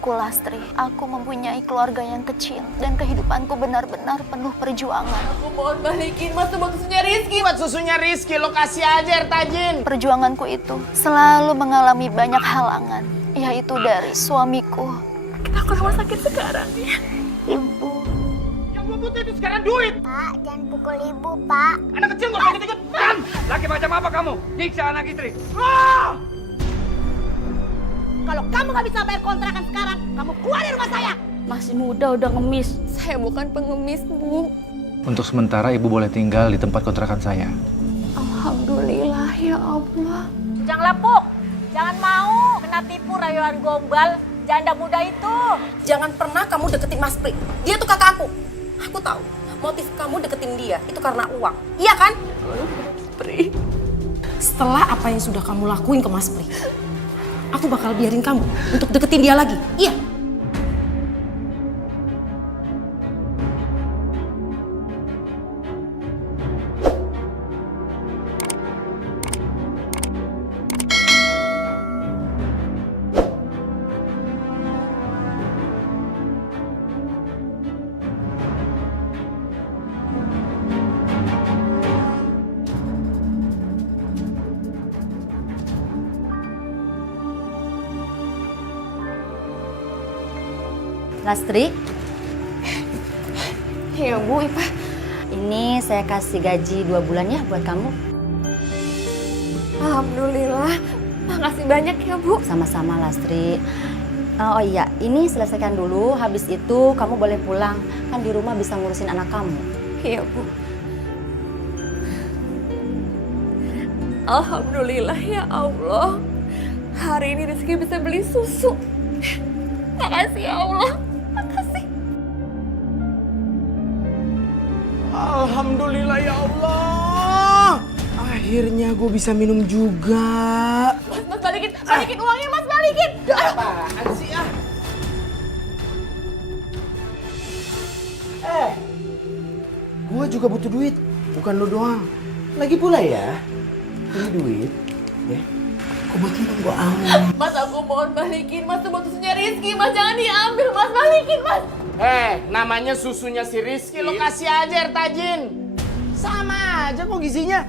Aku Lastri, aku mempunyai keluarga yang kecil dan kehidupanku benar-benar penuh perjuangan. Aku mohon balikin mas buat susunya Rizky. Buat susunya Rizky, lo kasih aja air tajin. Perjuanganku itu selalu mengalami banyak halangan, yaitu dari suamiku. Kita ke rumah sakit sekarang ya. Ibu. Yang gue butuh itu sekarang duit. Pak, jangan pukul ibu, Pak. Anak kecil gak usah ikut-ikut. Laki macam apa kamu? Nyiksa anak istri. Kalau kamu nggak bisa bayar kontrakan sekarang, kamu keluar dari rumah saya. Masih muda udah ngemis. Saya bukan pengemis, Bu. Untuk sementara ibu boleh tinggal di tempat kontrakan saya. Alhamdulillah ya Allah. Jangan lapuk, jangan mau kena tipu rayuan gombal janda muda itu. Jangan pernah kamu deketin Mas Pri. Dia tuh kakak aku. Aku tahu motif kamu deketin dia itu karena uang. Iya kan? Pri. Setelah apa yang sudah kamu lakuin ke Mas Pri, aku bakal biarin kamu untuk deketin dia lagi. Iya. Lastri, Ya Bu, Ipa. ini saya kasih gaji 2 bulan ya buat kamu. Alhamdulillah. Makasih banyak ya Bu. Sama-sama Lastri. Oh iya, ini selesaikan dulu, habis itu kamu boleh pulang. Kan di rumah bisa ngurusin anak kamu. Iya Bu. Alhamdulillah ya Allah. Hari ini Rizky bisa beli susu. Makasih ya Allah. Makasih. Alhamdulillah ya Allah. Akhirnya gue bisa minum juga. Mas balikin uangnya Mas, balikin. Apaan sih ah? Gue juga butuh duit, bukan lo doang. Lagi pula ya, ini duit, ya. Kok buat minum gue ambil. Mas, aku mohon balikin. Mas, tuh buat susunya Rizky. Mas, jangan diambil. Mas, balikin Mas. Namanya susunya si Rizky, lo kasih aja air tajin. Sama aja kok gizinya.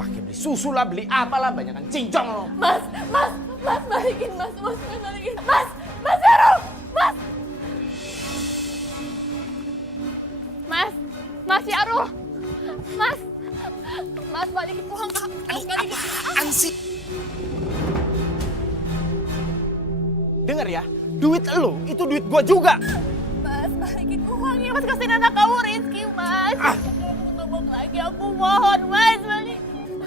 Pakai beli susu lah, beli apalah, banyakan cincong lo. Mas, balikin Mas. Mas, balikin. Mas Yarul. Mas Yarul. Mas, balikin uang Kak. Mas, balikin. Apaan sih? Dengar ya, duit lo itu duit gua juga. Mas, balikin uangnya. Mas, kasihin anak kamu Rizky, Mas. Aku ngomong lagi, aku mohon Mas, balik.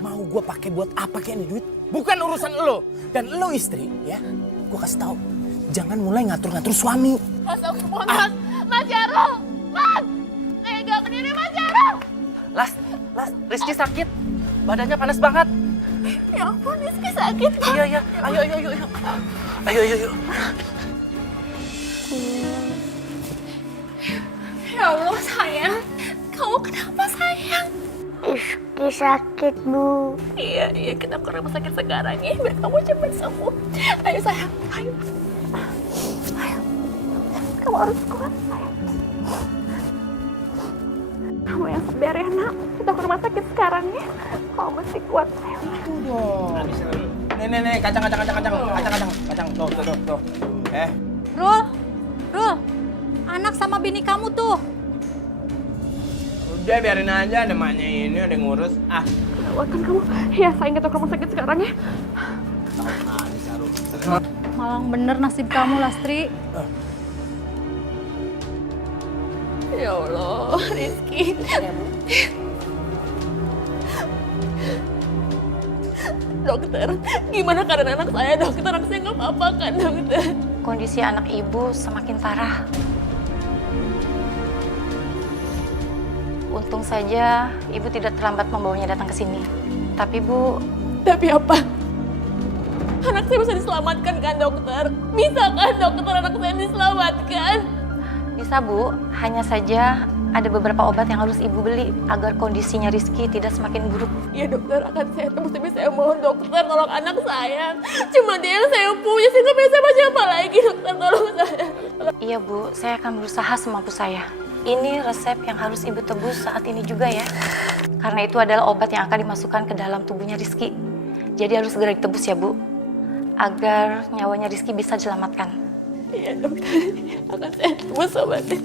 Mau gua pakai buat apa kayak ini duit? Bukan urusan lo. Dan lo istri, ya. Gua kasih tahu, jangan mulai ngatur-ngatur suami. Mas, aku mohon Mas. Mas Yarul. Mas, tega berdiri Mas Yarul. Las, Rizky sakit. Badannya panas banget. Ya ampun, Rizky sakit. Iya. Ayo. Ya Allah, sayang. Kamu kenapa, sayang? Rizky sakit, Bu. Iya, kita ke rumah sakit sekarang ya, biar kamu cepat sembuh. Ayo sayang, ayo. Kamu harus kuat, sayang. Kamu yang sabar ya, nak. Kita ke rumah sakit sekarang ya. Kamu mesti kuat, sayang. Nih, kacang. Tuh. Rul, anak sama bini kamu tuh. Udah biarin aja, ada emaknya ini, ada yang ngurus. Kuatkan kamu. Ya, sayang, kita ke rumah sakit sekarang ya. Malang bener nasib kamu, Lastri. Ya Allah, Rizky. Dokter, gimana keadaan anak saya, dokter? Anak saya nggak apa-apa kan, dokter? Kondisi anak ibu semakin parah. Untung saja ibu tidak terlambat membawanya datang ke sini. Tapi Bu, Tapi apa? Anak saya bisa diselamatkan kan, dokter? Bisa kan, dokter, anak saya diselamatkan? bisa Bu, hanya saja ada beberapa obat yang harus ibu beli agar kondisinya Rizky tidak semakin buruk. Ya dokter, akan saya tebus, tapi saya mohon dokter tolong anak saya. Cuma dia yang saya punya, saya nggak punya siapa-siapa lagi. Dokter tolong saya. Iya Bu, saya akan berusaha semampu saya. Ini resep yang harus ibu tebus saat ini juga ya. Karena itu adalah obat yang akan dimasukkan ke dalam tubuhnya Rizky. Jadi harus segera ditebus ya Bu, agar nyawanya Rizky bisa diselamatkan. Iya dokter, akan saya tebus obatnya.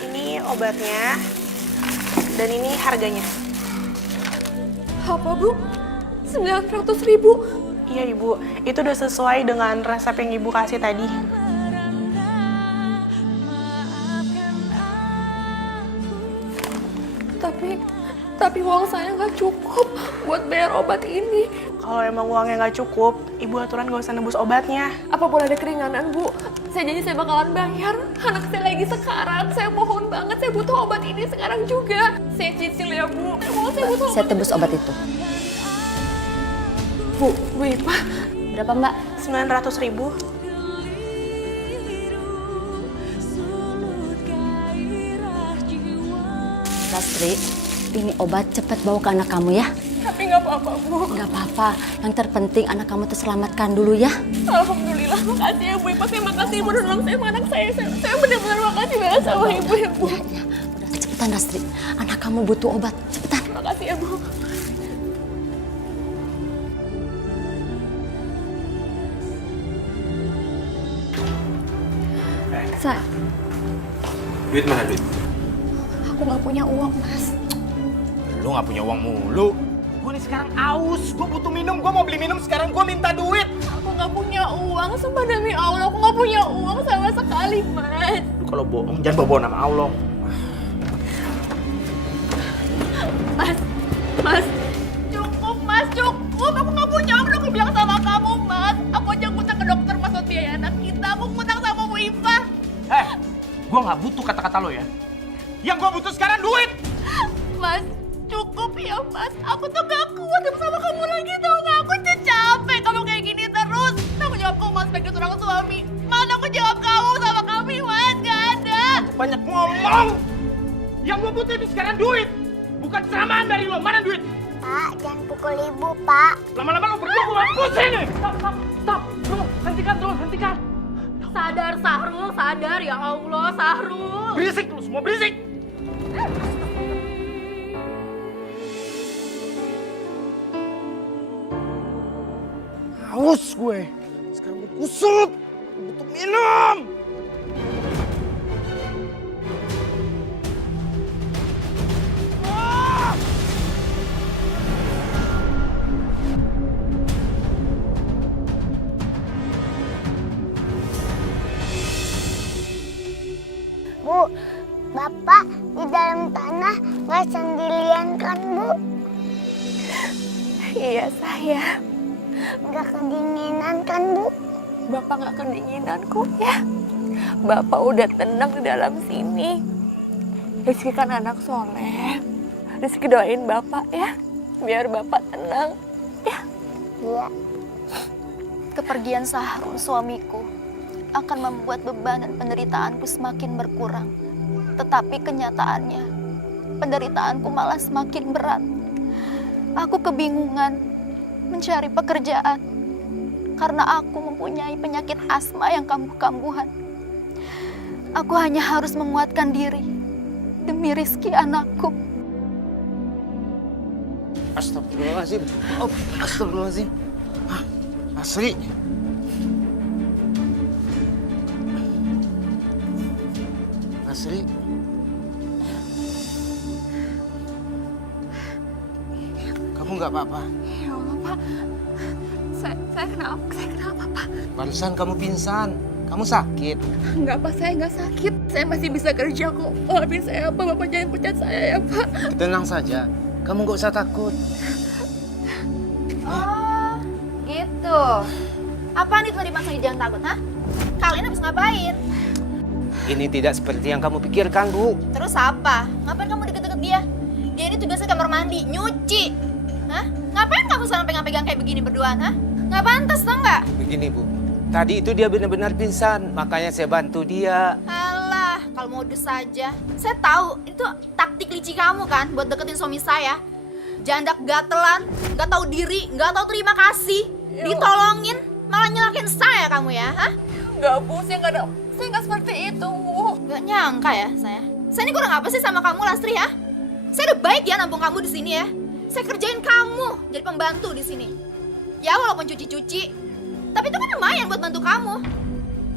Ini obatnya, dan ini harganya. Apa Bu? 900.000? Iya Ibu, itu udah sesuai dengan resep yang Ibu kasih tadi. Tapi uang saya nggak cukup buat bayar obat ini. Kalau emang uangnya nggak cukup, Ibu aturan gak usah nebus obatnya. Apa boleh ada keringanan Bu? Saya janji saya bakalan bayar. Anak saya lagi sekarat, saya mohon banget, saya butuh obat ini sekarang juga. Saya cicil ya Bu, saya butuh obat. Saya tebus obat itu. Bu Ipa. Berapa Mbak? 900.000. Lastri, ini obat cepat bawa ke anak kamu ya. Tapi nggak apa-apa Bu. Nggak apa-apa, yang terpenting anak kamu terselamatkan dulu ya. Alhamdulillah, makasih ya Bu Ipa. Saya makasih Ibu udah nolong saya sama anak saya. Saya benar-benar makasih banget sama Ibu ya Bu. Udah cepetan Lastri, anak kamu butuh obat, cepetan. Makasih ya Bu. Duit mana duit? Aku nggak punya uang Mas. Lu nggak punya uang mulu. Gue nih sekarang aus, gue butuh minum, gue mau beli minum sekarang, gue minta duit. Aku nggak punya uang, sumpah demi Allah, aku nggak punya uang sama sekali, Mas. Lu kalau bohong, jangan bawa nama Allah. Mas, cukup Mas, cukup. Aku nggak punya uang, aku bilang sama kamu, Mas. Aku aja ngutang ke dokter Mas buat biaya anak kita. Aku ngutang sama Bu Ipa. Gue nggak butuh kata-kata lo ya. Yang gue butuh sekarang duit. Mas, cukup ya Mas. Aku tuh gak kuat sama kamu lagi, tau gak? Aku tuh capek kamu kayak gini terus. Tanggung jawabku Mas sebagai seorang suami. Mana aku jawab kamu sama kami, Mas? Gak ada. Banyak ngomong. Yang gue butuh itu sekarang duit. Bukan ceramahan dari lo. Mana duit? Pak, jangan pukul ibu, Pak. Lama-lama lo berdua gue mampus ini. Stop. Lo hentikan dulu, hentikan. Sadar Sahrul, sadar ya Allah, Sahrul. Berisik lu semua, berisik. Haus gue. Sekarang gue kusut. Gue butuh minum. Bu, Bapak di dalam tanah nggak sendirian kan, Bu? Iya sayang. Nggak kedinginan kan, Bu? Bapak nggak kedinginan kok ya. Bapak udah tenang di dalam sini. Rizky kan anak soleh. Rizky doain Bapak ya, biar Bapak tenang ya. Iya. Kepergian Sahrul, suamiku, akan membuat beban dan penderitaanku semakin berkurang. Tetapi kenyataannya, penderitaanku malah semakin berat. Aku kebingungan mencari pekerjaan karena aku mempunyai penyakit asma yang kambuh-kambuhan. Aku hanya harus menguatkan diri demi Rizky anakku. Astagfirullahaladzim. Oh, astagfirullahaladzim. Asri. Asri. Kamu nggak apa-apa? Ya Allah Pak, Saya kenapa? Saya kenapa, Pak? Barusan kamu pingsan. Kamu sakit. Enggak, Pak. Saya nggak sakit. Saya masih bisa kerja kok. Maafin saya, Pak. Bapak jangan pecat saya ya, Pak. Tenang saja. Kamu nggak usah takut. Oh, gitu. Apaan itu tadi maksudnya jangan takut, hah? Kalian habis ngapain? Ini tidak seperti yang kamu pikirkan, Bu. Terus apa? Ngapain kamu deket-deket dia? Dia ini tugasnya kamar mandi, nyuci. Hah? Ngapain kamu sampai pegang-pegang kayak begini berduaan, hah? Nggak pantas, tau nggak? Begini, Bu. Tadi itu dia benar-benar pingsan, makanya saya bantu dia. Alah, kalau modus saja. Saya tahu, itu taktik licik kamu kan buat deketin suami saya. Jandak gatelan, nggak tahu diri, nggak tahu terima kasih. Ditolongin, malah nyalakin saya kamu ya, hah? Enggak, Bu. Saya nggak seperti itu, Bu. Nggak nyangka ya saya. Saya ini kurang apa sih sama kamu, Lastri, ya? Saya udah baik ya nampung kamu di sini ya. Saya kerjain kamu jadi pembantu di sini. Ya walaupun cuci-cuci, tapi itu kan lumayan buat bantu kamu.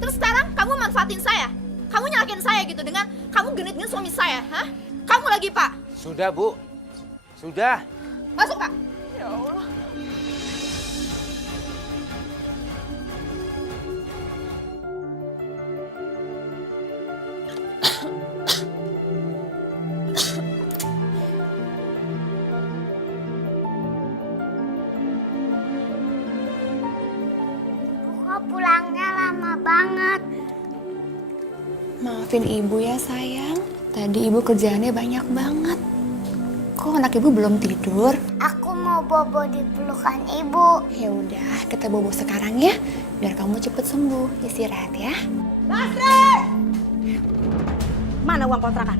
Terus sekarang kamu manfaatin saya. Kamu nyalakin saya gitu dengan kamu genit-genit suami saya, hah? Kamu lagi, Pak. Sudah, Bu. Sudah. Masuk, Pak. Ya Allah. Kok pulangnya lama banget? Maafin ibu ya sayang. Tadi ibu kerjaannya banyak banget. Kok anak ibu belum tidur? Aku mau bobo di pelukan ibu. Ya udah, kita bobo sekarang ya. Biar kamu cepet sembuh. Istirahat ya. Mana uang kontrakan?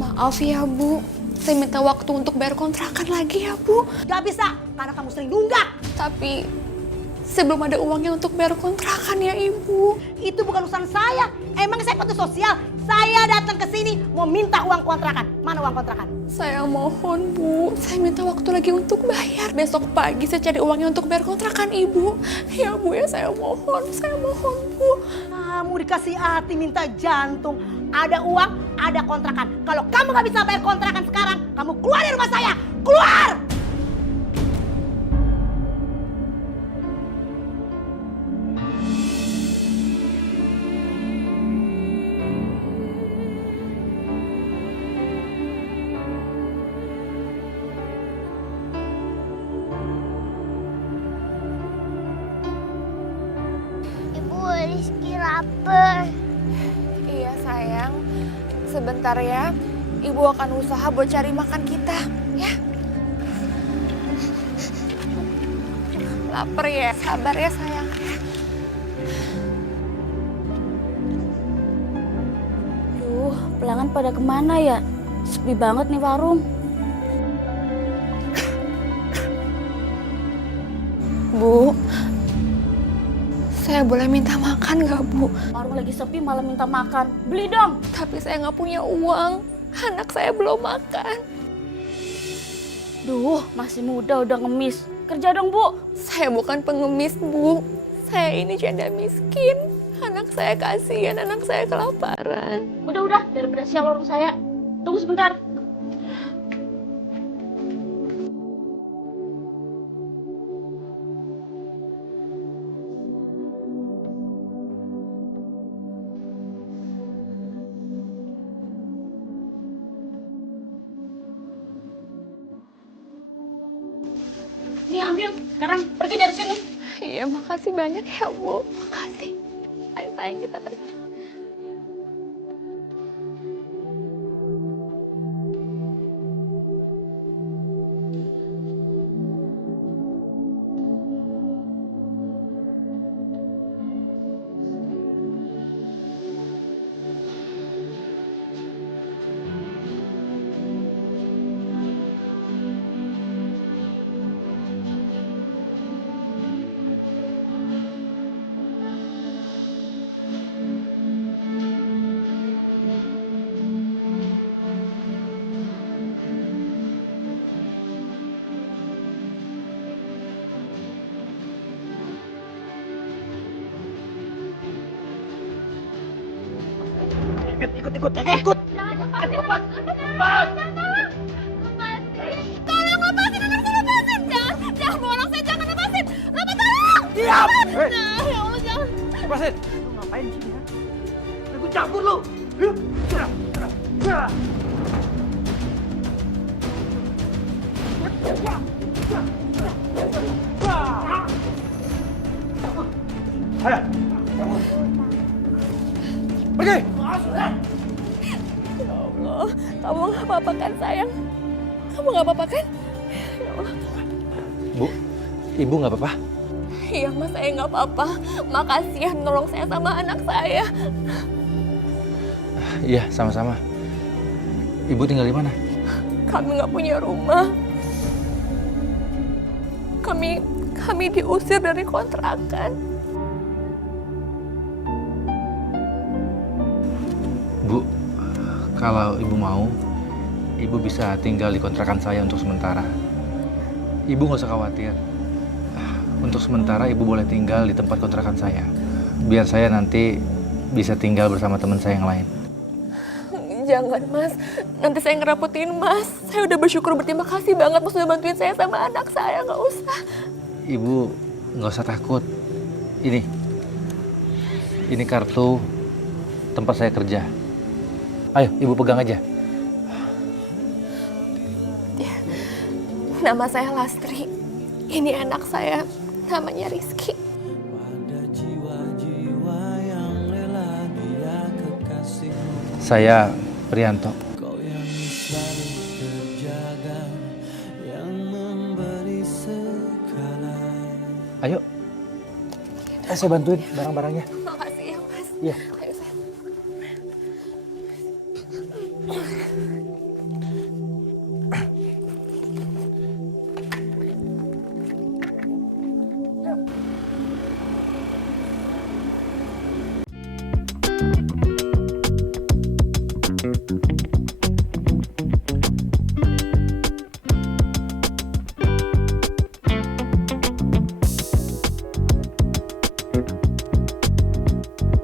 Maaf ya Bu. Saya minta waktu untuk bayar kontrakan lagi ya Bu. Gak bisa, karena kamu sering nunggak. Tapi saya belum ada uangnya untuk bayar kontrakan ya Ibu. Itu bukan urusan saya. Emang saya panti sosial. Saya datang ke sini mau minta uang kontrakan. Mana uang kontrakan? Saya mohon Bu, saya minta waktu lagi untuk bayar. Besok pagi saya cari uangnya untuk bayar kontrakan Ibu. Ya Bu ya, saya mohon Bu. Kamu dikasih hati minta jantung. Ada uang, ada kontrakan. Kalau kamu gak bisa bayar kontrakan sekarang, kamu keluar dari rumah saya. Keluar! Ibu, Rizky lapar. Iya sayang, sebentar ya. Ibu akan usaha buat cari makan kita, ya. Lapar ya, sabar ya sayang. Duh, pelanggan pada kemana ya? Sepi banget nih warung. Bu, saya boleh minta makan nggak Bu? Warung lagi sepi malah minta makan. Beli dong. Tapi saya nggak punya uang. Anak saya belum makan. Duh, masih muda udah ngemis. Kerja dong, Bu. Saya bukan pengemis, Bu. Saya ini janda miskin. Anak saya kasihan, anak saya kelaparan. Udah, daripada siang warung saya. Tunggu sebentar. Nih ambil, sekarang pergi dari sini. Iya, makasih banyak ya, Bu. Makasih. Ayo sayang kita pergi. Ikut. Tolong lepasin anak saya, lepasin. Jangan bawa anak saya, jangan lepasin. Tolong. Diam! Hei, Ya Allah, jangan. lepasin! Ngapain di sini? Aku campur lu. Ayo! Pergi! Allah, kamu nggak apa-apa kan sayang? Kamu nggak apa-apa kan? Ya Allah. Bu, ibu nggak apa-apa? Iya mas, saya nggak apa-apa. Makasih ya nolong saya sama anak saya. Iya, sama-sama. Ibu tinggal di mana? Kami nggak punya rumah. Kami diusir dari kontrakan. Bu, kalau ibu mau, ibu bisa tinggal di kontrakan saya untuk sementara. Ibu nggak usah khawatir. Untuk sementara ibu boleh tinggal di tempat kontrakan saya. Biar saya nanti bisa tinggal bersama teman saya yang lain. Jangan mas, nanti saya ngeraputin mas. Saya udah bersyukur berterima kasih banget mas udah bantuin saya sama anak saya, nggak usah. Ibu nggak usah takut. Ini kartu tempat saya kerja. Ayo, ibu pegang aja. Nama saya Lastri. Ini anak saya, namanya Rizky. Saya Prianto. Ayo, saya bantuin barang-barangnya. Makasih ya mas. Iya. Ayo saya.